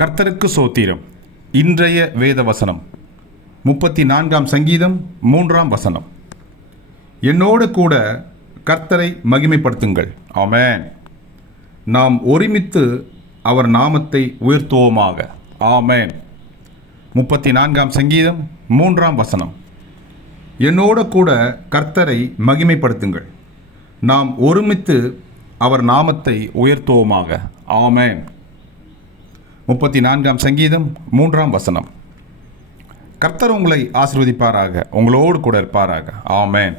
கர்த்தருக்கு சோத்திரம். இன்றைய வேத வசனம் 34 சங்கீதம் 3 என்னோடு கூட கர்த்தரை மகிமைப்படுத்துங்கள். ஆமென். நாம் ஒருமித்து அவர் நாமத்தை உயர்த்துவோமாக. ஆமென். 34 சங்கீதம் 3 என்னோடு கூட கர்த்தரை மகிமைப்படுத்துங்கள். நாம் ஒருமித்து அவர் நாமத்தை உயர்த்துவோமாக. ஆமென். 34 சங்கீதம் 3 கர்த்தர் உங்களை ஆசீர்வதிப்பாராக, உங்களோடு கூட இருப்பாராக. ஆமென்.